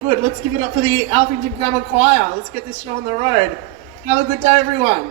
Good, let's give it up for the Alphington Grammar Choir. Let's get this show on the road. Have a good day, everyone.